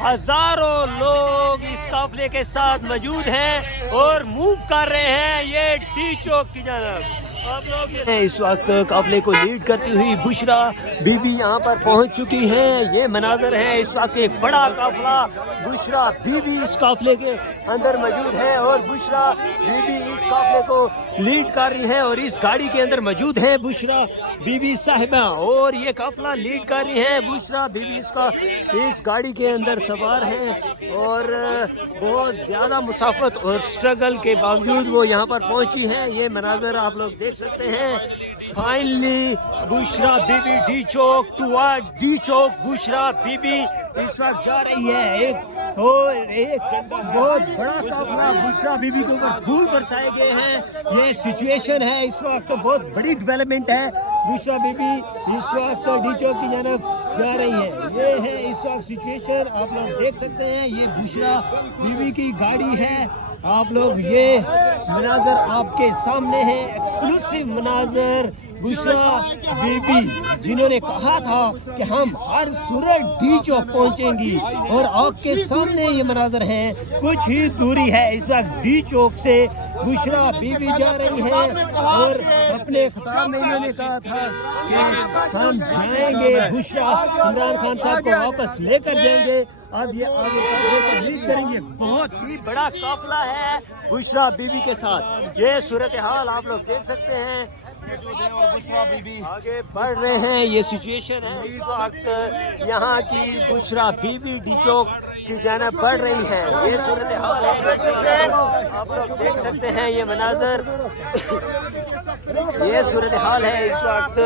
हजारों लोग इस काफले के साथ मौजूद हैं और मूव कर रहे हैं ये डी चौक की जानब। आप लोग इस वक्त काफले को लीड करती हुई बुशरा बीबी यहाँ पर पहुँच चुकी हैं। ये मनाजर है, इस वक्त एक बड़ा काफला बुशरा बीबी इस काफले के अंदर मौजूद है और बुशरा बीबी इस काफले को लीड कर रही है और इस गाड़ी के अंदर मौजूद है बुशरा बीबी साहिबा और ये काफला लीड कर रही है। बुशरा बीबी इस गाड़ी के अंदर सवार है और बहुत ज़्यादा मुसाफत और स्ट्रगल के बावजूद वो यहाँ पर पहुँची है। ये मनाजर आप लोग देख सकते हैं। फाइनली बुशरा बीबी डी चौक टुवर्ड डी चौक बुशरा बीबी इस वक्त जा रही है। एक बहुत बड़ा काफला बुशरा बीबी के ऊपर फूल बरसाए गए हैं। ये सिचुएशन है, इस वक्त तो बहुत बड़ी डेवलपमेंट है। बुशरा बीबी इस वक्त डी चौक की जानब जा रही है। ये है इस वक्त सिचुएशन, आप लोग देख सकते हैं। ये बुशरा बीबी की गाड़ी है। आप लोग ये मनाजर आपके सामने है, एक्सक्लूसिव मनाजर बुशरा बीबी जिन्होंने कहा था कि हम हर सूरत डी चौक पहुंचेंगी और आपके सामने ये मनाजर हैं। कुछ ही दूरी है इस वक्त डी चौक से बुशरा बीबी जा रही है और अपने खिताब में इन्होंने कहा था कि हम जाएंगे, बुशरा इमरान खान साहब को वापस लेकर जाएंगे। अब ये आगे काफले को लीड करेंगे। बहुत ही बड़ा काफला है बुशरा बीबी के साथ। ये सूरत हाल आप लोग देख सकते हैं और बुशरा बीबी आगे बढ़ रहे हैं। ये सिचुएशन है इस वक्त यहाँ की। बुशरा बीबी डी चौक की जानब बढ़ रही है। ये सूरत हाल है, आप लोग देख सकते हैं। ये मनाजर ये सूरत हाल है इस वक्त।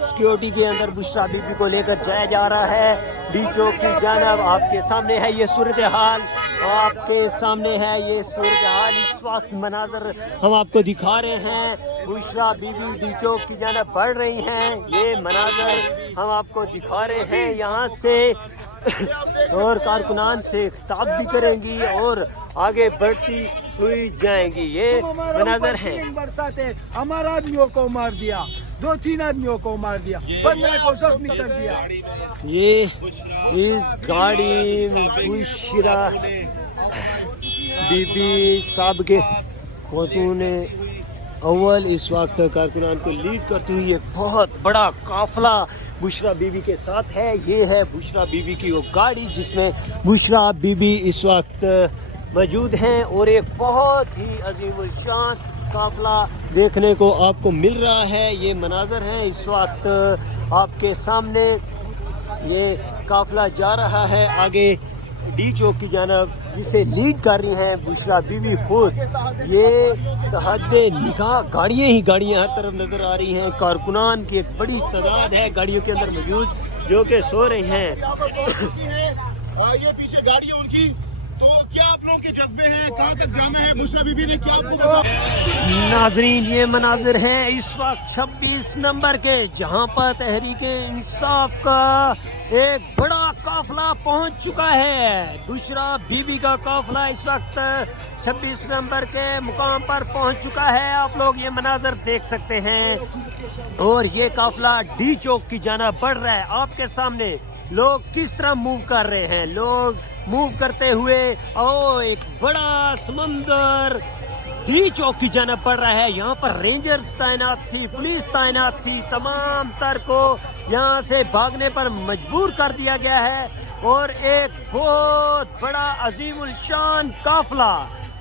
सिक्योरिटी के अंदर बुशरा बीबी को लेकर जाया जा रहा है डी चौक की जानब। आपके सामने है ये सूरत हाल, आपके सामने है ये सूरत हाल। इस वक्त मनाजर हम आपको दिखा रहे हैं। बुशरा बीबी डी चौक की जानब बढ़ रही हैं। ये मनाजर हम आपको दिखा रहे हैं यहाँ से और कारकुनान से खिताब भी करेंगी और आगे बढ़ती हुई जाएंगी। ये मनाजर है। हमारा आदमियों को मार दिया, 2-3 आदमियों को मार दिया, 15 को जख्मी कर दिया। ये इस गाड़ी में बुशरा बीबी साहब के खातून अव्वल इस वक्त कारकुनान को लीड करती हुई एक बहुत बड़ा काफला बुशरा बीबी के साथ है। ये है बुशरा बीबी की वो गाड़ी जिसमें बुशरा बीबी इस वक्त मौजूद हैं और एक बहुत ही अजीम शान काफला देखने को आपको मिल रहा है। ये मनाजर हैं इस वक्त आपके सामने। ये काफला जा रहा है आगे डी चौक की जानब, जिसे लीड कर रही हैं बुशरा बीबी खुद। ये तहद्दे निगाह गाड़ियाँ ही गाड़ियाँ हर तरफ नजर आ रही हैं। कारकुनान की एक बड़ी तादाद है गाड़ियों के अंदर मौजूद जो कि सो रही हैं। ये पीछे गाड़ी है उनकी। तो क्या आप लोगों के जज्बे हैं, कहाँ तक जाना है? बुशरा बीबी ने क्या आपको बताया? नाज़रीन, ये मनाजिर हैं इस वक्त 26 नंबर के, जहाँ पर तहरीक इंसाफ का एक बड़ा काफला पहुँच चुका है। बुशरा बीबी का काफला इस वक्त 26 नंबर के मुकाम पर पहुँच चुका है। आप लोग ये मनाजिर देख सकते हैं और ये काफला डी चौक की जानब बढ़ रहा है। आपके सामने लोग किस तरह मूव कर रहे हैं। लोग मूव करते हुए एक बड़ा समंदर डी चौक की जानब पड़ रहा है। यहाँ पर रेंजर्स तैनात थी, पुलिस तैनात थी। तमाम तर को यहाँ से भागने पर मजबूर कर दिया गया है और एक बहुत बड़ा अजीमुल शान काफला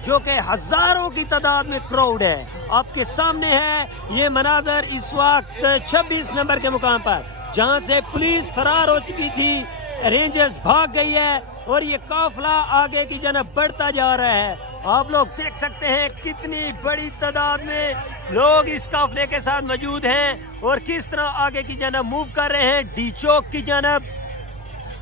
जो कि हजारों की तादाद में क्राउड है आपके सामने है। ये मनाजर इस वक्त 26 नंबर के मुकाम पर, जहां से पुलिस फरार हो चुकी थी, रेंजर्स भाग गई है और ये काफला आगे की जानब बढ़ता जा रहा है। आप लोग देख सकते हैं कितनी बड़ी तादाद में लोग इस काफले के साथ मौजूद हैं और किस तरह आगे की जानब मूव कर रहे हैं डी चौक की जानब।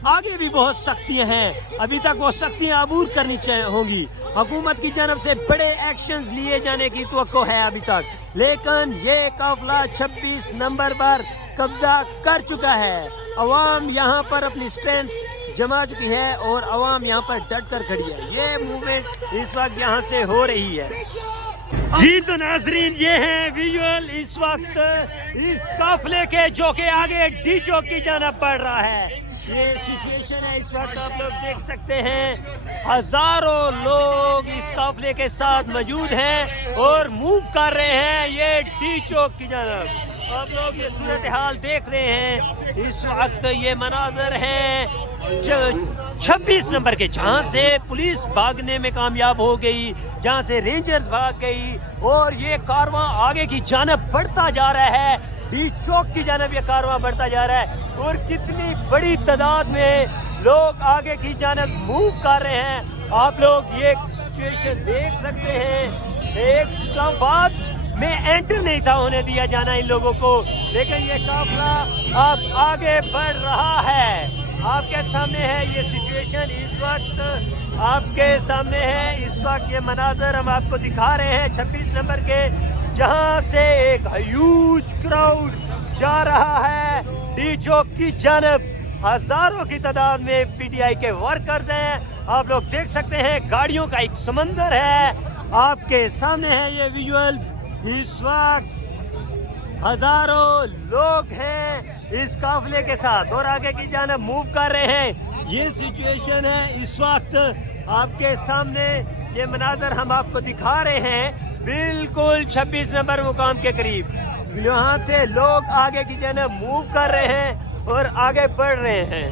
आगे भी बहुत सख्तियां हैं, अभी तक वो सख्तियां अबूर करनी होंगी। हुकूमत की जानब से बड़े एक्शंस लिए जाने की तवक्को है अभी तक, लेकिन ये काफला 26 नंबर पर कब्जा कर चुका है। अवाम यहाँ पर अपनी स्ट्रेंथ जमा चुकी है और अवाम यहाँ पर डट कर खड़ी है। ये मूवमेंट इस वक्त यहाँ से हो रही है। जी तो नाजरीन, ये हैं विजुअल इस वक्त इस काफले के जो कि आगे डी चौक की जानब बढ़ रहा है। یہ سچویشن ہے اس وقت آپ لوگ دیکھ سکتے ہیں ہزاروں لوگ اس قافلے کے ساتھ موجود ہیں اور موو کر رہے ہیں یہ ڈی چوک کی جانب. آپ لوگ یہ صورتحال دیکھ رہے ہیں اس وقت یہ مناظر ہیں 26 نمبر کے جہاں سے پولیس بھاگنے میں کامیاب ہو گئی, جہاں سے رینجرز بھاگ گئی اور یہ کارواں آگے کی جانب بڑھتا جا رہا ہے. ڈی چوک کی جانب یہ کارواں بڑھتا جا رہا ہے اور کتنی بڑی تعداد میں لوگ آگے کی جانب موو کر رہے ہیں. آپ لوگ یہ سچویشن دیکھ سکتے ہیں. ایک اسلام آباد میں انٹر نہیں تھا ہونے دیا جانا ان لوگوں کو, لیکن یہ قافلہ اب آگے بڑھ رہا ہے. آپ کے سامنے ہے یہ سچویشن اس وقت, آپ کے سامنے ہے اس وقت یہ مناظر ہم آپ کو دکھا رہے ہیں 26 نمبر کے, جہاں سے ایک ہیوج کراؤڈ جا رہا ہے ڈی چوک کی جانب. ہزاروں کی تعداد میں پی ٹی آئی کے ورکرز ہیں. آپ لوگ دیکھ سکتے ہیں گاڑیوں کا ایک سمندر ہے. آپ کے سامنے ہے یہ ویژولز. اس وقت ہزاروں لوگ ہیں اس قافلے کے ساتھ اور آگے کی جانب موو کر رہے ہیں. یہ سچویشن ہے اس وقت آپ کے سامنے, یہ مناظر ہم آپ کو دکھا رہے ہیں بالکل 26 نمبر مقام کے قریب. یہاں سے لوگ آگے کی جانب موو کر رہے ہیں اور آگے بڑھ رہے ہیں.